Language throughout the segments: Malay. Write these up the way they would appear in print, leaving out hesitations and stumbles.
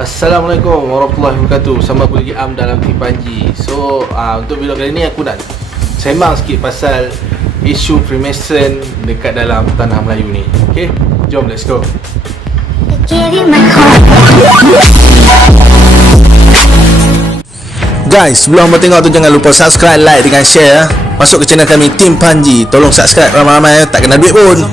Assalamualaikum warahmatullahi wabarakatuh. Sama aku lagi Am dalam Tim Panji. So untuk video kali ni aku nak sembang sikit pasal isu Freemason dekat dalam tanah Melayu ni. Okay, jom let's go. Guys, sebelum awak tengok tu jangan lupa subscribe, like dengan share. Masuk ke channel kami Tim Panji. Tolong subscribe ramai-ramai, tak kena duit pun.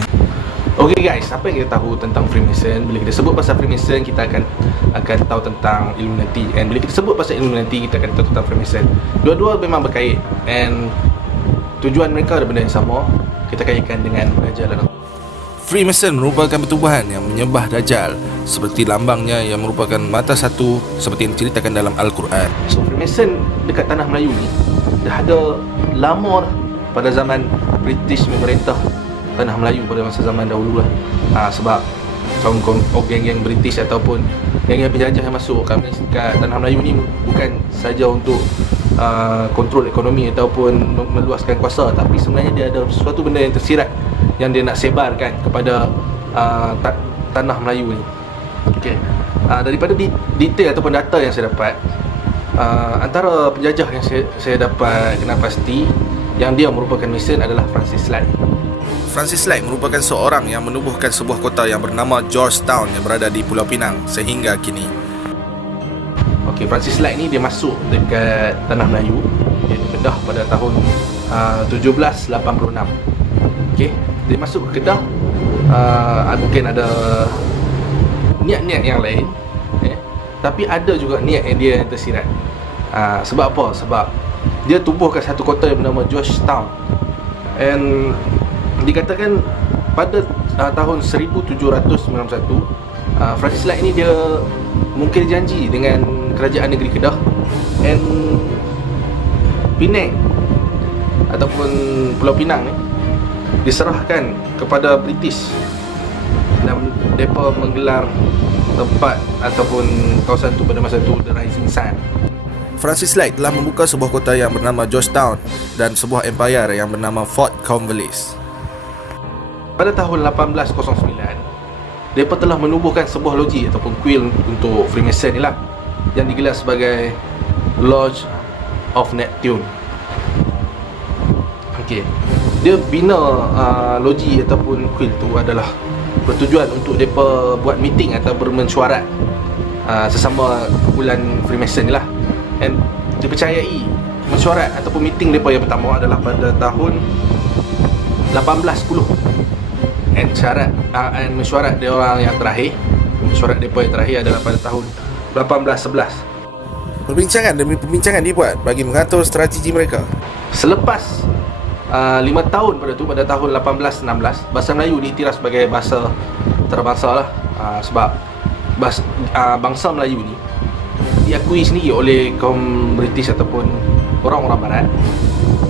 Okay guys, apa yang kita tahu tentang Freemason? Bila kita sebut pasal Freemason, kita akan tahu tentang Illuminati. And bila kita sebut pasal Illuminati, kita akan tahu tentang Freemason. Dua-dua memang berkait. And tujuan mereka ada benda yang sama. Kita kaitkan dengan Dajjal. Freemason merupakan pertubuhan yang menyembah Dajjal, seperti lambangnya yang merupakan mata satu, seperti yang diceritakan dalam Al-Quran. So Freemason dekat tanah Melayu ni dah ada lama dah, pada zaman British memerintah tanah Melayu pada masa zaman dahulu lah. Sebab kaum geng-geng British ataupun geng-geng penjajah yang masuk kat tanah Melayu ni bukan saja untuk kontrol ekonomi ataupun meluaskan kuasa, tapi sebenarnya dia ada sesuatu benda yang tersirat yang dia nak sebarkan kepada tanah Melayu ni. Okay. Daripada detail ataupun data yang saya dapat, antara penjajah yang saya dapat kenal pasti yang dia merupakan Mason adalah Francis Light. Francis Light merupakan seorang yang menubuhkan sebuah kota yang bernama Georgetown yang berada di Pulau Pinang sehingga kini. Okey, Francis Light ni dia masuk dekat tanah Melayu, iaitu Kedah pada tahun 1786. Okey, dia masuk ke Kedah, mungkin ada niat-niat yang lain, tapi ada juga niat yang dia yang tersirat. Sebab apa? Sebab dia tubuhkan satu kota yang bernama Georgetown. And dikatakan pada tahun 1791 Francis Light ni dia mungkin janji dengan kerajaan negeri Kedah and Penang ataupun Pulau Pinang ni diserahkan kepada British dan mereka menggelar tempat ataupun kawasan tu pada masa tu The Rising Sun. Francis Light telah membuka sebuah kota yang bernama Georgetown dan sebuah empire yang bernama Fort Cornwallis. Pada tahun 1809, mereka telah menubuhkan sebuah loji ataupun kuil untuk Freemason ni lah, yang digelar sebagai Lodge of Neptune. Okey, dia bina loji ataupun kuil tu adalah bertujuan untuk mereka buat meeting atau bermesyuarat sesama kumpulan Freemason ni lah. And dipercayai mesyuarat ataupun meeting mereka yang pertama adalah pada tahun 1810. And mesyuarat dia orang yang terakhir, mesyuarat mereka yang terakhir adalah pada tahun 1811. Perbincangan demi perbincangan dibuat bagi mengatur strategi mereka. Selepas 5 tahun pada tahun 1816, bahasa Melayu diiktiraf sebagai bahasa antarabangsa lah. Sebab bangsa Melayu ni diakui sendiri oleh kaum British ataupun orang-orang barat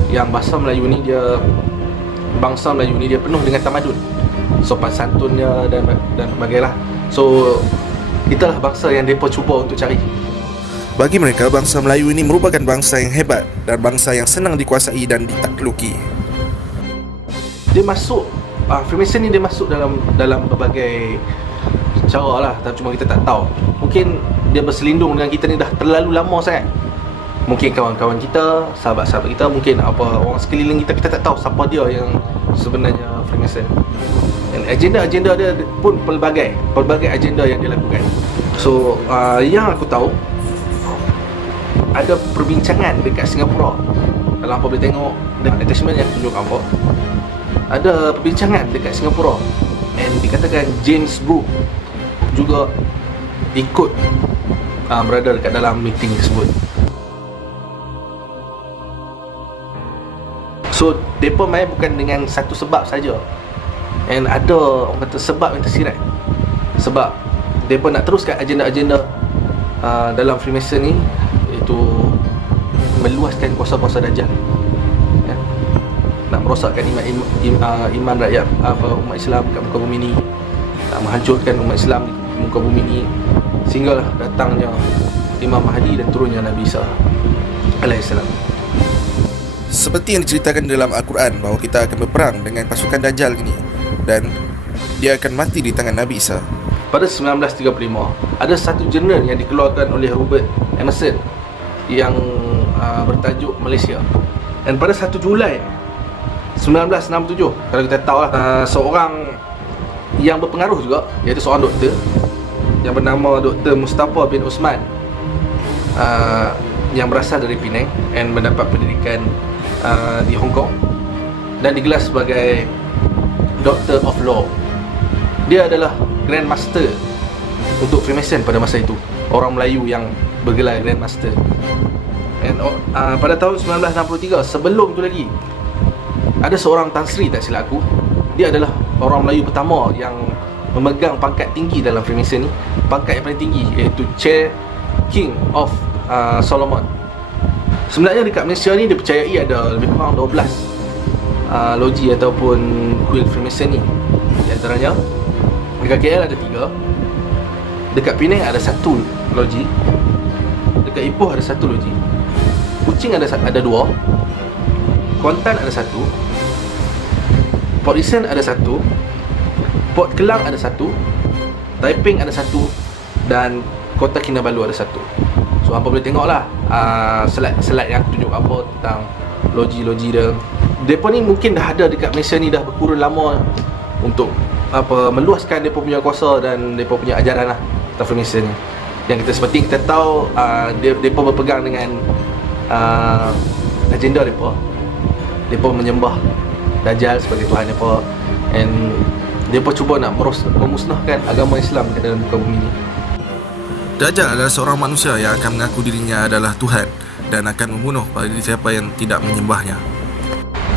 yang bangsa Melayu ni dia penuh dengan tamadun, sopan santunnya dan sebagainya. So itulah bangsa yang mereka cuba untuk cari. Bagi mereka, bangsa Melayu ini merupakan bangsa yang hebat dan bangsa yang senang dikuasai dan ditakluki. Dia masuk Freemason ni dia masuk dalam berbagai cara lah, tapi cuma kita tak tahu. Mungkin dia berselindung dengan kita ni dah terlalu lama sangat. Mungkin kawan-kawan kita, sahabat-sahabat kita, mungkin orang sekeliling kita tak tahu siapa dia yang sebenarnya Freemason. Dan agenda-agenda dia pun pelbagai agenda yang dia lakukan. So yang aku tahu, ada perbincangan dekat Singapura. Kalau apa boleh tengok dekat attachment yang tunjuk apa, ada perbincangan dekat Singapura. And dikatakan James Brooke juga ikut berada dekat dalam meeting tersebut. So mereka main bukan dengan satu sebab saja, and ada orang kata sebab yang tersirat. Sebab mereka nak teruskan agenda-agenda dalam Freemason ni, iaitu meluaskan kuasa-kuasa Dajjal, nak merosakkan iman rakyat umat Islam kat muka bumi ni, nak menghancurkan umat Islam di muka bumi ni, sehinggalah datangnya Imam Mahdi dan turunnya Nabi Isa alaihissalam. Seperti yang diceritakan dalam Al-Quran bahawa kita akan berperang dengan pasukan Dajjal ini dan dia akan mati di tangan Nabi Isa. pada 1935 ada satu jurnal yang dikeluarkan oleh Robert Emerson yang bertajuk Malaysia. Dan pada 1 Julai 1967, kalau kita tahu lah, seorang yang berpengaruh juga, iaitu seorang doktor yang bernama Dr. Mustafa bin Osman, yang berasal dari Penang dan mendapat pendidikan di Hong Kong dan digelar sebagai Doctor of Law. Dia adalah Grand Master untuk Freemason pada masa itu, orang Melayu yang bergelar Grand Master. And pada tahun 1963, sebelum tu lagi, ada seorang Tan Sri, tak silap aku, dia adalah orang Melayu pertama yang memegang pangkat tinggi dalam Freemason ni, pangkat yang paling tinggi, iaitu Chair King of Solomon. Sebenarnya dekat Malaysia ni dipercayai ada lebih kurang 12 loji ataupun kuil Freemason ni. Di antaranya dekat KL ada 3, dekat Penang ada 1 loji, dekat Ipoh ada 1 loji, Kuching ada 2, Kuantan ada 1, Port Dickson ada 1, Port Kelang ada 1, Taiping ada 1, dan Kota Kinabalu ada 1. So hampa boleh tengok lah slide yang tunjuk apa tentang loji-loji dia. Depa ni mungkin dah ada dekat Malaysia ni dah berkurun lama untuk meluaskan depa punya kuasa dan depa punya ajaran lah tentang Freemason ni. Yang kita seperti kita tahu, depa berpegang dengan agenda depa. Depa menyembah Dajjal sebagai Tuhan depa, and depa cuba nak memusnahkan agama Islam ke dalam muka bumi ni. Dajjal adalah seorang manusia yang akan mengaku dirinya adalah Tuhan dan akan membunuh pada siapa yang tidak menyembahnya.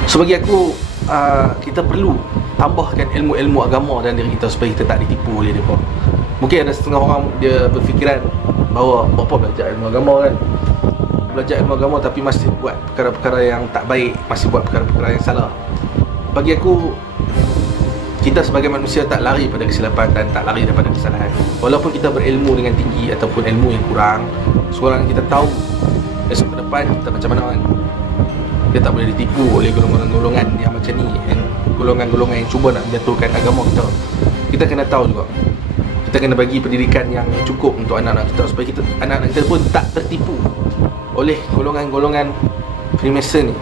So bagi aku, kita perlu tambahkan ilmu-ilmu agama dalam diri kita supaya kita tak ditipu oleh mereka. Mungkin ada setengah orang dia berfikiran bahawa apa belajar ilmu agama kan, belajar ilmu agama tapi masih buat perkara-perkara yang tak baik, masih buat perkara-perkara yang salah. Bagi aku, kita sebagai manusia tak lari pada kesilapan dan tak lari daripada kesalahan. Walaupun kita berilmu dengan tinggi ataupun ilmu yang kurang, seorang kita tahu esok ke depan kita macam mana kan. Dia tak boleh ditipu oleh golongan-golongan yang macam ni, and golongan-golongan yang cuba nak menjatuhkan agama kita. Kita kena tahu juga, kita kena bagi pendidikan yang cukup untuk anak-anak kita supaya anak-anak kita pun tak tertipu oleh golongan-golongan Freemason ni.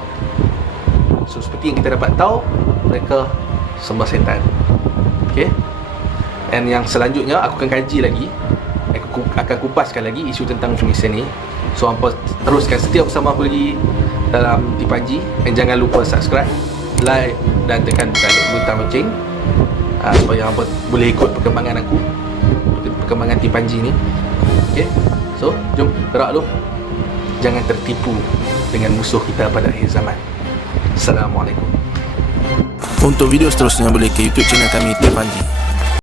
So seperti yang kita dapat tahu, mereka sembah setan. Okay. And yang selanjutnya aku akan kaji lagi, aku akan kupaskan lagi isu tentang Freemason ni. So hampa teruskan setia bersama aku lagi dalam Tipanji, dan jangan lupa subscribe, like dan tekan butang lonceng supaya hampa boleh ikut perkembangan aku, perkembangan Tipanji ni. Okay. So jom gerak dulu. Jangan tertipu dengan musuh kita pada akhir zaman. Assalamualaikum. Untuk video seterusnya boleh ke YouTube channel kami Tipanji.